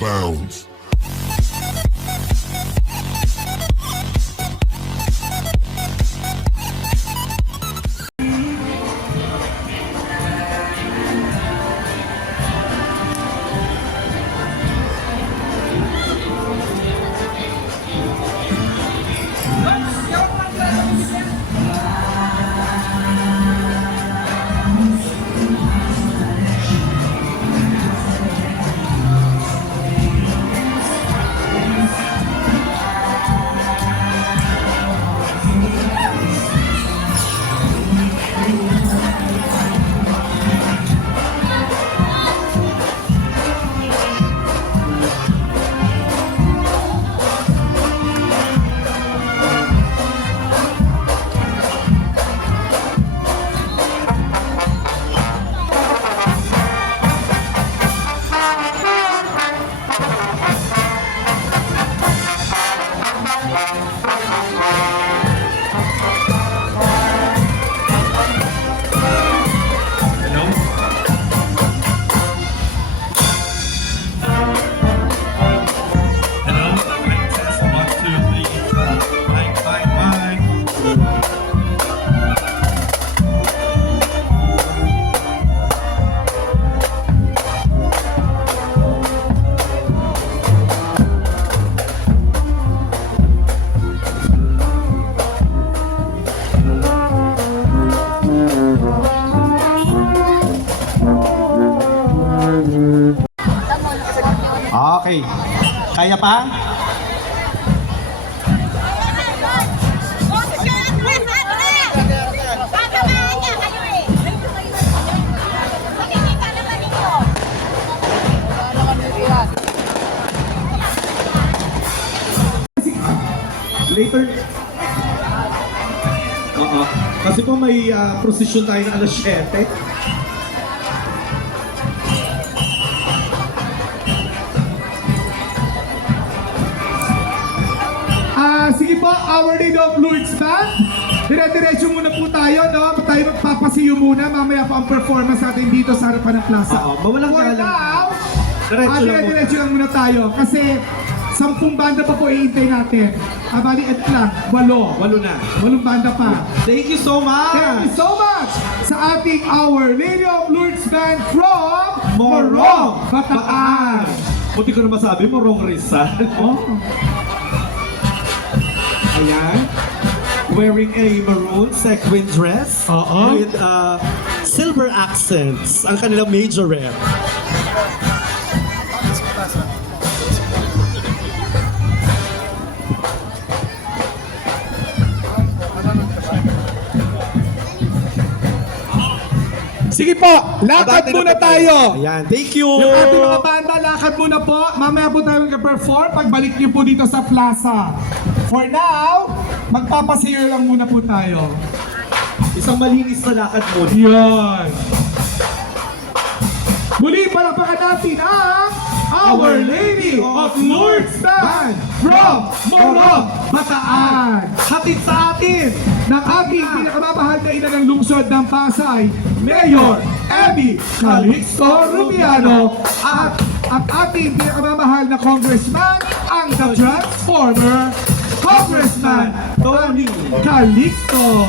bounds. Okay. Kaya pa? Later. Oo. Kasi po may procession tayo na alas 7. Sige po, Our Lady of Lourdes Band. Dire-diretso muna po tayo, no? Tayo magpapasiyo muna. Mamaya po ang performance natin dito sa harapan ng plaza. Oo, mawalang For galang. now, Diretso lang dire-diretso lang muna tayo. Kasi 10 banda pa po iintay natin. Bali, et lang, 8. 8 na. 8 banda pa. Thank you so much! Thank you so much sa ating Our Lady of Lourdes Band from Morong! Bataan. Buti ko na masabi, Morong Rizal. Oh. Ayan. Wearing a maroon sequin dress. Oo. With silver accents. Ang kanilang majorette. Sige po, lakad Abante na muna po tayo. Ayan, thank you! Yung ating mga banda, lakad muna po. Mamaya po tayo mag-perform pagbalik niyo po dito sa plaza. For now, magpapasiyo lang muna po tayo. Isang malinis na lakad mo. Yan. Muli, palakpakan natin ang Our Lady of Lourdes Band from Morong, Bataan. Hatid sa atin! Ng ating pinakamamahal na ina ng lungsod ng Pasay, Mayor Abby Calixto Rubiano, at ang ating pinakamamahal na congressman, ang The Transformer, Congressman Tony Calixto.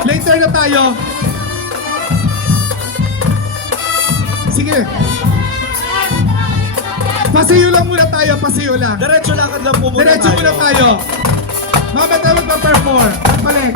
Later na tayo. Sige. Pasiyo lang muna tayo, pasiyo lang. Diretso lakad lang po muna Diretso muna tayo. Mamaya tayo magpa-perform. Balik.